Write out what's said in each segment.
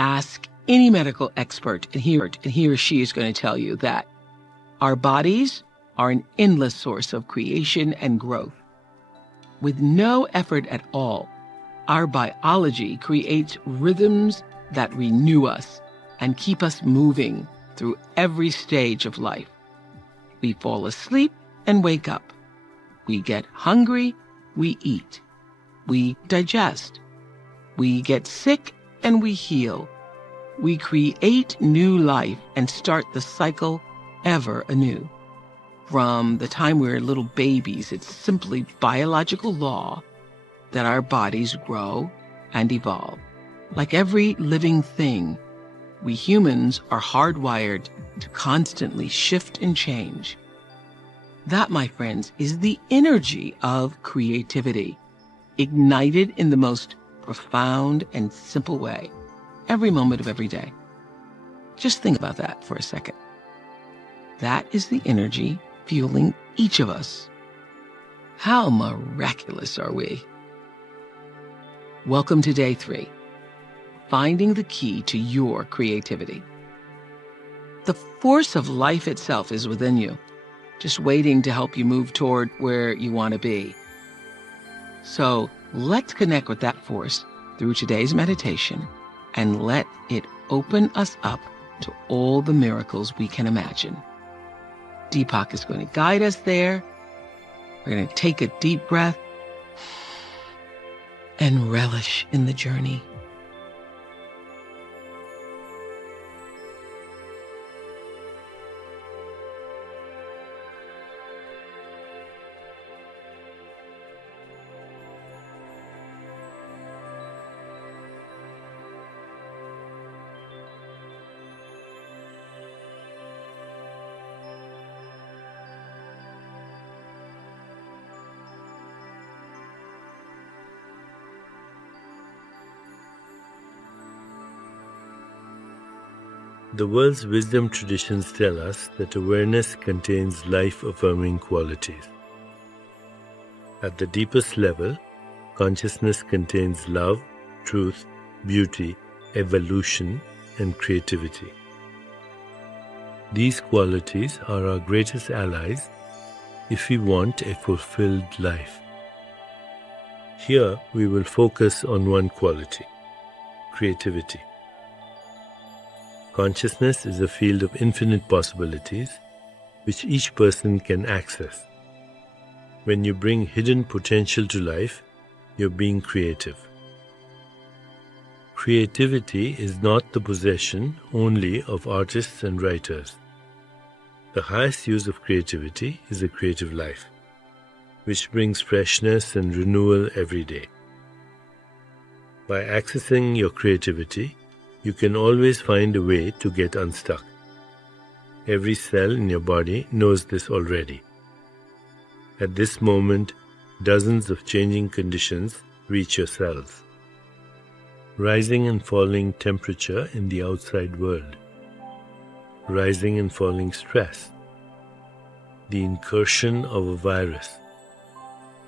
Ask any medical expert, and he or she is going to tell you that our bodies are an endless source of creation and growth. With no effort at all, our biology creates rhythms that renew us and keep us moving through every stage of life. We fall asleep and wake up. We get hungry, we eat. We digest. We get sick and we heal. We create new life and start the cycle ever anew. From the time we're little babies, it's simply biological law that our bodies grow and evolve. Like every living thing, we humans are hardwired to constantly shift and change. That, my friends, is the energy of creativity, ignited in the most profound and simple way, every moment of every day. Just think about that for a second. That is the energy fueling each of us. How miraculous are we? Welcome to day 3, finding the key to your creativity. The force of life itself is within you, just waiting to help you move toward where you want to be. So let's connect with that force through today's meditation and let it open us up to all the miracles we can imagine. Deepak is going to guide us there. We're going to take a deep breath and relish in the journey. The world's wisdom traditions tell us that awareness contains life-affirming qualities. At the deepest level, consciousness contains love, truth, beauty, evolution, and creativity. These qualities are our greatest allies if we want a fulfilled life. Here, we will focus on one quality: creativity. Consciousness is a field of infinite possibilities which each person can access. When you bring hidden potential to life, you're being creative. Creativity is not the possession only of artists and writers. The highest use of creativity is a creative life, which brings freshness and renewal every day. By accessing your creativity, you can always find a way to get unstuck. Every cell in your body knows this already. At this moment, dozens of changing conditions reach your cells. Rising and falling temperature in the outside world. Rising and falling stress. The incursion of a virus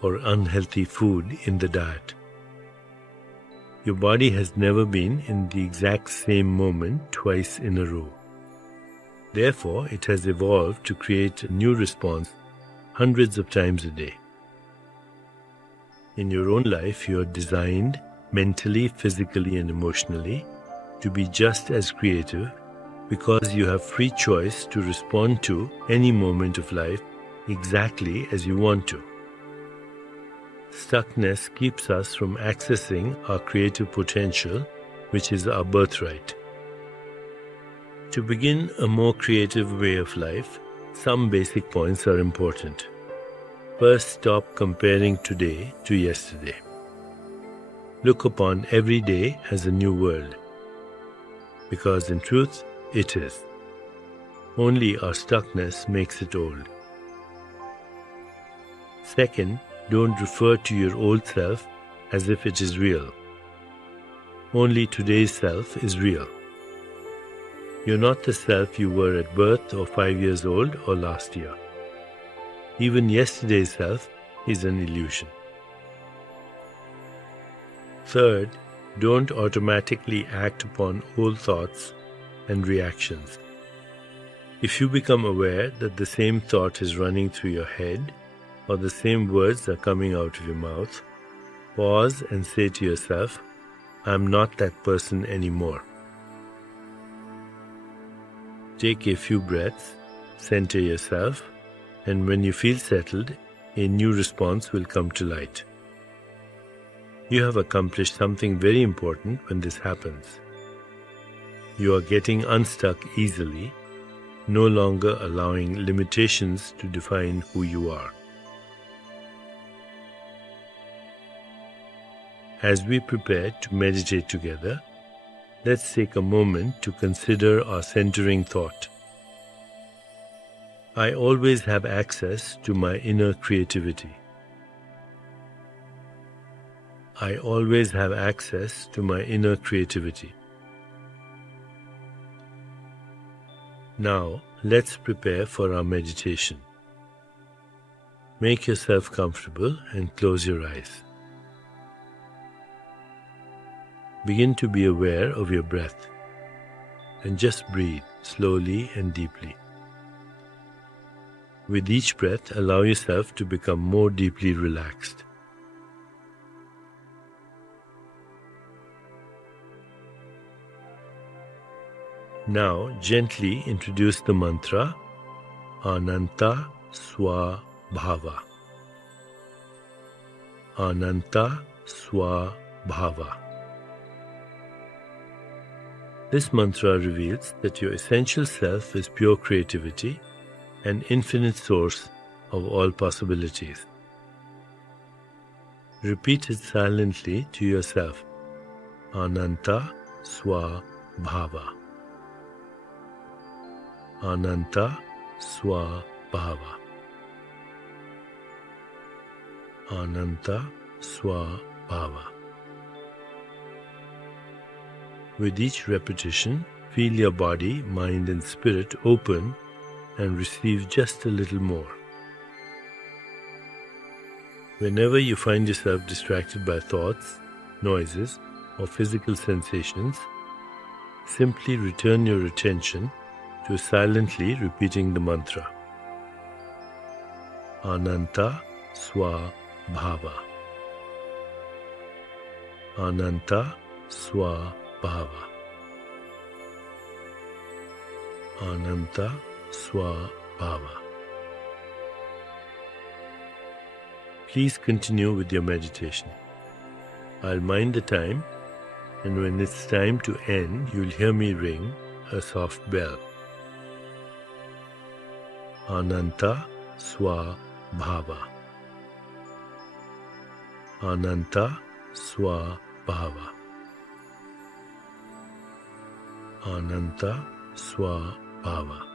or unhealthy food in the diet. Your body has never been in the exact same moment twice in a row. Therefore, it has evolved to create a new response hundreds of times a day. In your own life, you are designed mentally, physically, and emotionally to be just as creative because you have free choice to respond to any moment of life exactly as you want to. Stuckness keeps us from accessing our creative potential, which is our birthright. To begin a more creative way of life, some basic points are important. First, stop comparing today to yesterday. Look upon every day as a new world, because in truth, it is. Only our stuckness makes it old. Second, don't refer to your old self as if it is real. Only today's self is real. You're not the self you were at birth or 5 years old or last year. Even yesterday's self is an illusion. Third, Don't automatically act upon old thoughts and reactions. If you become aware that the same thought is running through your head or the same words are coming out of your mouth, pause and say to yourself, I'm not that person anymore. Take a few breaths, center yourself, and when you feel settled, a new response will come to light. You have accomplished something very important when this happens. You are getting unstuck easily, no longer allowing limitations to define who you are. As we prepare to meditate together, let's take a moment to consider our centering thought. I always have access to my inner creativity. I always have access to my inner creativity. Now, let's prepare for our meditation. Make yourself comfortable and close your eyes. Begin to be aware of your breath and just breathe slowly and deeply. With each breath, allow yourself to become more deeply relaxed. Now, gently introduce the mantra Ananta Swabhava. Ananta Swabhava. This mantra reveals that your essential self is pure creativity, an infinite source of all possibilities. Repeat it silently to yourself. Ananta Swabhava. Ananta Swabhava. Ananta Swabhava. With each repetition, feel your body, mind and spirit open and receive just a little more. Whenever you find yourself distracted by thoughts, noises, or physical sensations, simply return your attention to silently repeating the mantra. Ananta Swabhava. Ananta Swabhava. Ananta Swabhava. Please continue with your meditation. I'll mind the time, and when it's time to end, you'll hear me ring a soft bell. Ananta Swabhava. Ananta Swabhava. Ananta Swabhava.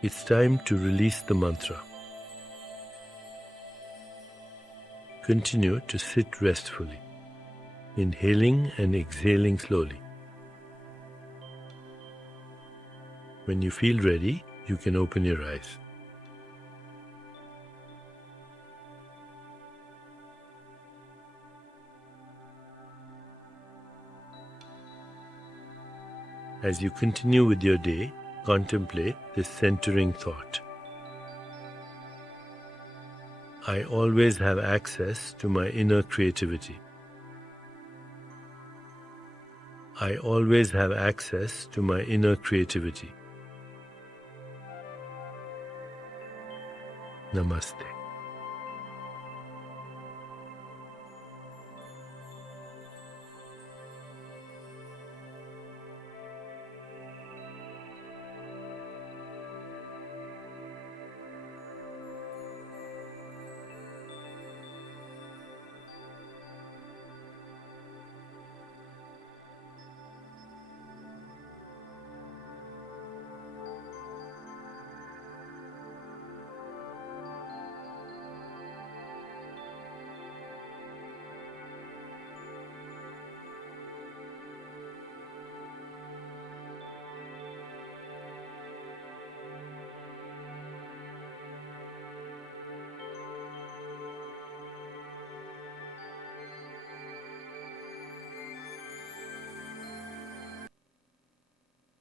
It's time to release the mantra. Continue to sit restfully, inhaling and exhaling slowly. When you feel ready, you can open your eyes. As you continue with your day, contemplate this centering thought. I always have access to my inner creativity. I always have access to my inner creativity. Namaste.